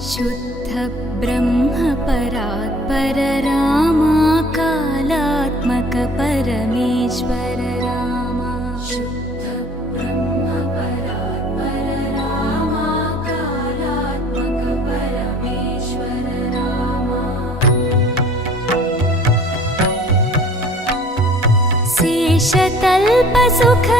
शुद्ध ब्रह्म परात्पर रामा कालात्मक परमेश्वर रामा शुद्ध ब्रह्म परात्पर रामा कालात्मक परमेश्वर रामा शेषतल्प सुख